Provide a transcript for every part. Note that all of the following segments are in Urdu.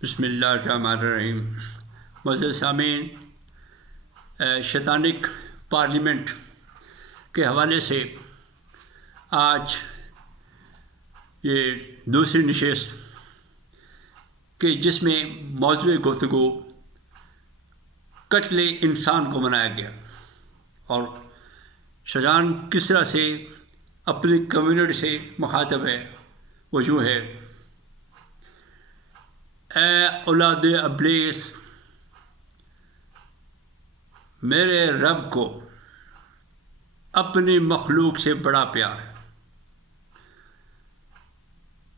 بسم اللہ الرحمن الرحیم۔ معزز سامعین، شیطانک پارلیمنٹ کے حوالے سے آج یہ دوسری نشست کہ جس میں موضوع گفتگو قتل انسان کو منایا گیا، اور شاہجہان کس طرح سے اپنی کمیونٹی سے مخاطب ہے، وہ یوں ہے: اے اولاد ابلیس، میرے رب کو اپنی مخلوق سے بڑا پیار ہے،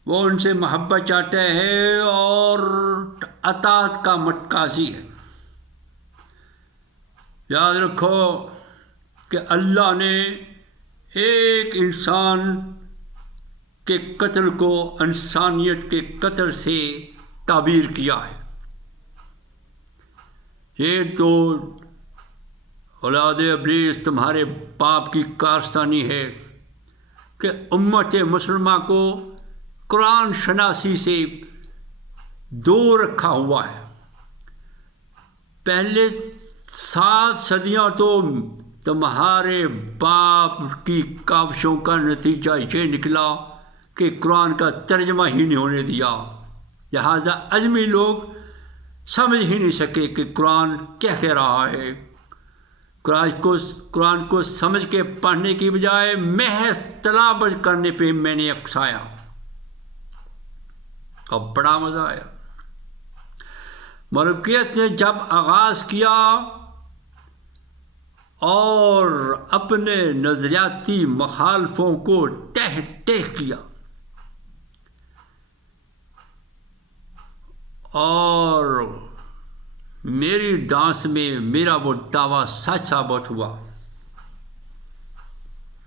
وہ ان سے محبت چاہتے ہیں اور اطاعت کا متقاضی ہے۔ یاد رکھو کہ اللہ نے ایک انسان کے قتل کو انسانیت کے قتل سے تعبیر کیا ہے۔ یہ تو اولاد ابلیس تمہارے باپ کی کارستانی ہے کہ امت مسلمہ کو قرآن شناسی سے دور رکھا ہوا ہے۔ پہلے 7 صدیاں تو تمہارے باپ کی کاوشوں کا نتیجہ یہ نکلا کہ قرآن کا ترجمہ ہی نہیں ہونے دیا، لہٰذا اجمی لوگ سمجھ ہی نہیں سکے کہ قرآن کیا کہہ رہا ہے۔ قرآن کو سمجھ کے پڑھنے کی بجائے محض تلاوت کرنے پہ میں نے اکسایا اور بڑا مزہ آیا۔ ملوکیت نے جب آغاز کیا اور اپنے نظریاتی مخالفوں کو ٹہ ٹہ کیا اور میری ڈانس میں میرا وہ دعویٰ سچ ثابت ہوا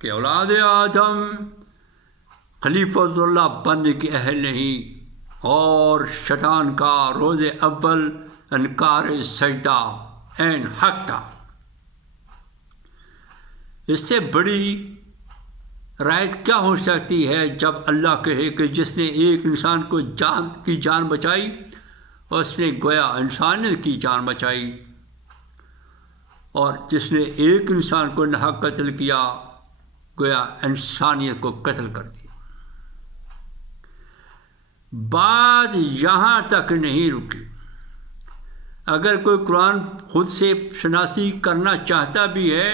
کہ اولاد آدم خلیفۃ اللہ بننے کے اہل نہیں، اور شیطان کا روز اول انکار سجدہ عین حق تھا۔ اس سے بڑی رعایت کیا ہو سکتی ہے جب اللہ کہے کہ جس نے ایک انسان کو جان بچائی، اور اس نے گویا انسانیت کی جان بچائی، اور جس نے ایک انسان کو ناحق قتل کیا، گویا انسانیت کو قتل کر دیا۔ بات یہاں تک نہیں رکی۔ اگر کوئی قرآن خود سے شناسی کرنا چاہتا بھی ہے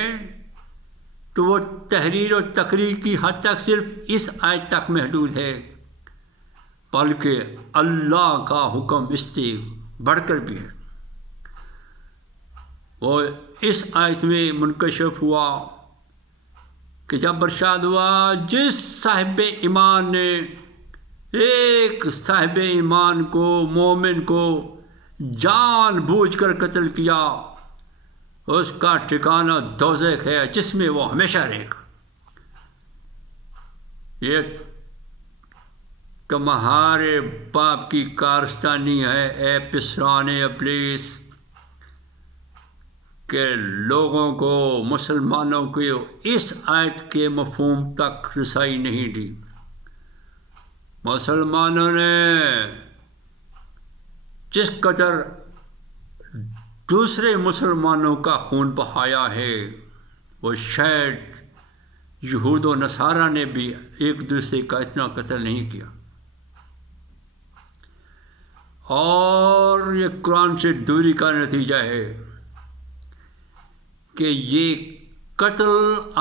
تو وہ تحریر اور تقریر کی حد تک صرف اس آیت تک محدود ہے، بلکہ اللہ کا حکم اس سے بڑھ کر بھی ہے۔ وہ اس آیت میں منکشف ہوا کہ جب ارشاد ہوا جس صاحب ایمان نے ایک صاحب ایمان کو، مومن کو جان بوجھ کر قتل کیا، اس کا ٹھکانہ دوزخ ہے جس میں وہ ہمیشہ رہے گا۔ یہ تمہارے باپ کی کارستانی ہے اے پسران ابلیس کہ لوگوں کو، مسلمانوں کو اس آیت کے مفہوم تک رسائی نہیں دی۔ مسلمانوں نے جس قدر دوسرے مسلمانوں کا خون بہایا ہے، وہ شاید یہود و نصارہ نے بھی ایک دوسرے کا اتنا قتل نہیں کیا۔ اور یہ قرآن سے دوری کا نتیجہ ہے کہ یہ قتل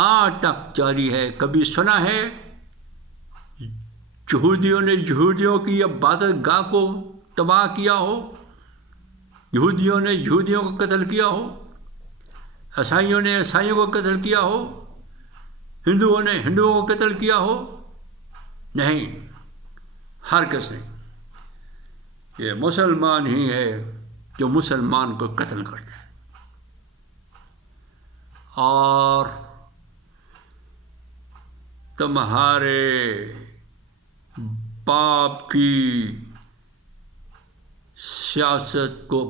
آج تک جاری ہے۔ کبھی سنا ہے یہودیوں نے یہودیوں کی عبادت گاہ کو تباہ کیا ہو، یہودیوں نے یہودیوں کو قتل کیا ہو، عیسائیوں نے عیسائیوں کو قتل کیا ہو، ہندوؤں نے ہندوؤں کو قتل کیا ہو؟ نہیں، ہرگز نہیں۔ یہ مسلمان ہی ہے جو مسلمان کو قتل کرتا ہے۔ اور تمہارے باپ کی سیاست کو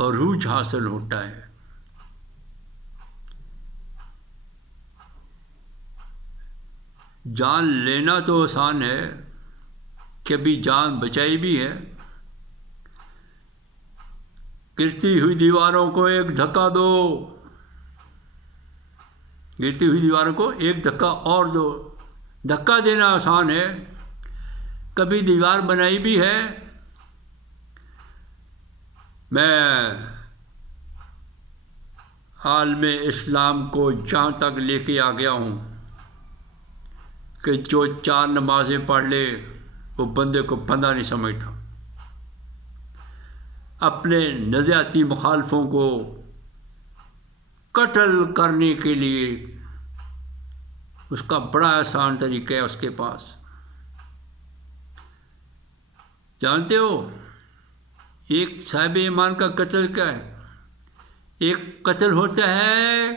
عروج حاصل ہوتا ہے۔ جان لینا تو آسان ہے، کبھی جان بچائی بھی ہے، گرتی ہوئی دیواروں کو ایک دھکا دو، گرتی ہوئی دیواروں کو ایک دھکا اور دو۔ دھکا دینا آسان ہے، کبھی دیوار بنائی بھی ہے۔ میں عالم اسلام کو جہاں تک لے کے آ گیا ہوں کہ جو 4 نمازیں پڑھ لے وہ بندے کو بندہ نہیں سمجھتا۔ اپنے نظریاتی مخالفوں کو قتل کرنے کے لیے اس کا بڑا آسان طریقہ ہے اس کے پاس۔ جانتے ہو ایک صاحب ایمان کا قتل کیا ہے؟ ایک قتل ہوتا ہے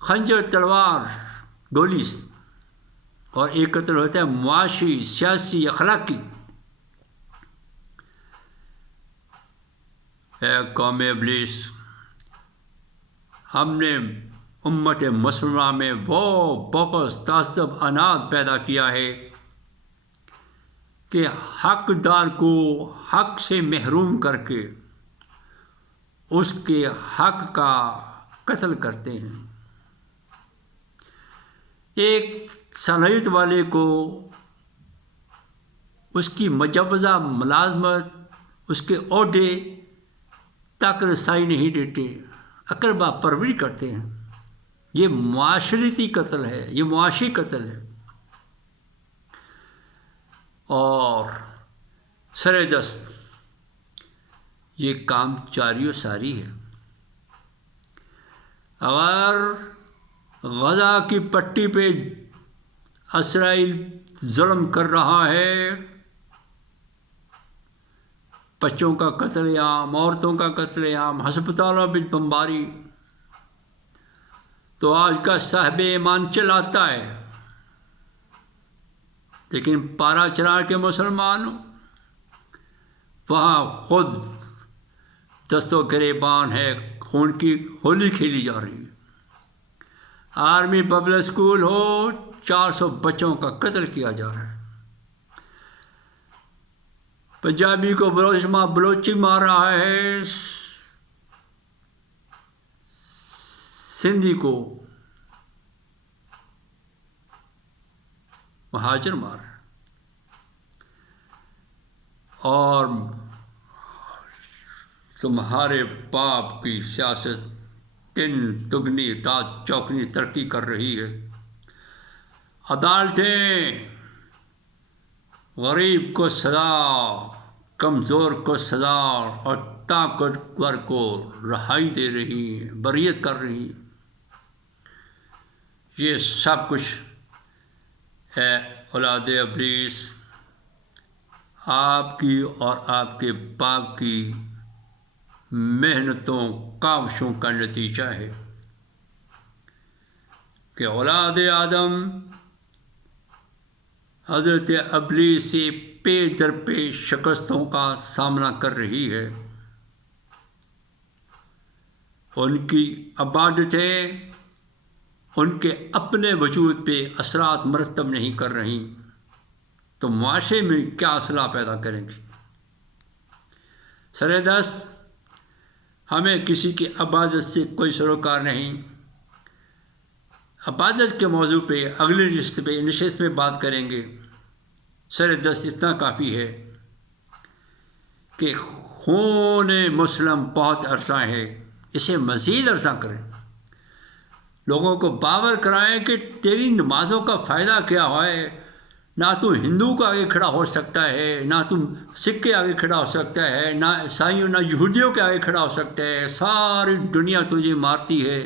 خنجر تلوار گولی سے، اور ایک قتل ہوتا ہے معاشی، سیاسی، اخلاقی۔ اے قوم ابلیس، ہم نے امت مسلمہ میں وہ بغض، تعصب، عناد پیدا کیا ہے کہ حقدار کو حق سے محروم کر کے اس کے حق کا قتل کرتے ہیں۔ ایک صلاحیت والے کو اس کی مجوزہ ملازمت، اس کے عہدے تک رسائی نہیں دیتے، اقربا پروری کرتے ہیں۔ یہ معاشرتی قتل ہے، یہ معاشی قتل ہے، اور سر دست یہ کام جاری و ساری ہے۔ اگر غزہ کی پٹی پہ اسرائیل ظلم کر رہا ہے، بچوں کا قتل عام، عورتوں کا قتل عام، ہسپتالوں میں بمباری، تو آج کا صاحب ایمان چلاتا ہے، لیکن پارا چرار کے مسلمان وہاں خود دست و گریبان ہے، خون کی ہولی کھیلی جا رہی ہے۔ آرمی پبلک اسکول ہو، 400 بچوں کا قتل کیا جا رہا ہے۔ پنجابی کو بلوچی مار رہا ہے، سندھی کو مہاجر مار رہا ہے، اور تمہارے باپ کی سیاست 3 دگنی رات چوگنی ترقی کر رہی ہے۔ عدالتیں غریب کو سزا، کمزور کو سزا اور طاقتور کو رہائی دے رہی ہیں، بریت کر رہی ہیں۔ یہ سب کچھ ہے اولاد ابلیس، آپ کی اور آپ کے باپ کی محنتوں، کاوشوں کا نتیجہ ہے کہ اولاد آدم حضرت ابلیس سے پے در پے شکستوں کا سامنا کر رہی ہے۔ ان کی عبادتیں ان کے اپنے وجود پہ اثرات مرتب نہیں کر رہی، تو معاشرے میں کیا اصلاح پیدا کریں گی؟ سر دست ہمیں کسی کی عبادت سے کوئی سروکار نہیں۔ عبادت کے موضوع پہ اگلے نشست میں بات کریں گے۔ سر دست اتنا کافی ہے کہ خون مسلم بہت عرصہ ہے، اسے مزید عرصہ کریں، لوگوں کو باور کرائیں کہ تیری نمازوں کا فائدہ کیا ہے۔ نہ تو ہندو کا آگے کھڑا ہو سکتا ہے، نہ تم سکھ کے آگے کھڑا ہو سکتا ہے، نہ عیسائیوں نہ یہودیوں کے آگے کھڑا ہو سکتا ہے۔ ساری دنیا تجھے مارتی ہے،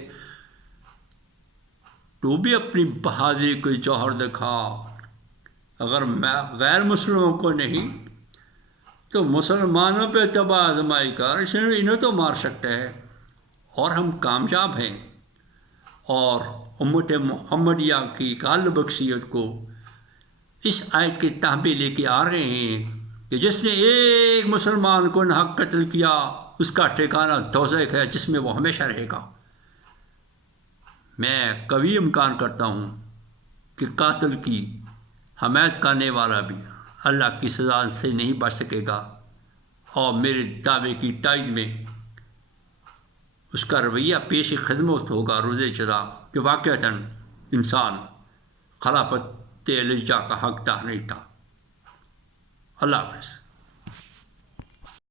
تو بھی اپنی بہادری کو جوہر دکھا۔ اگر غیر مسلموں کو نہیں تو مسلمانوں پہ تباہ آزمائی کر، انہیں تو مار سکتا ہے۔ اور ہم کامیاب ہیں، اور امت محمدیہ کی غالب اکثریت کو اس آیت کے تحبے لے کے آ رہے ہیں کہ جس نے ایک مسلمان کو ناحق قتل کیا اس کا ٹھکانہ دوزخ ہے، جس میں وہ ہمیشہ رہے گا۔ میں کبھی امکان کرتا ہوں کہ قاتل کی حمایت کرنے والا بھی اللہ کی سزا سے نہیں بچ سکے گا، اور میرے دعوے کی تائید میں اس کا رویہ پیش خدمت ہوگا روز جزا کہ واقعتاً انسان خلافت علیہ کا حقدار نہیں تھا۔ اللہ حافظ۔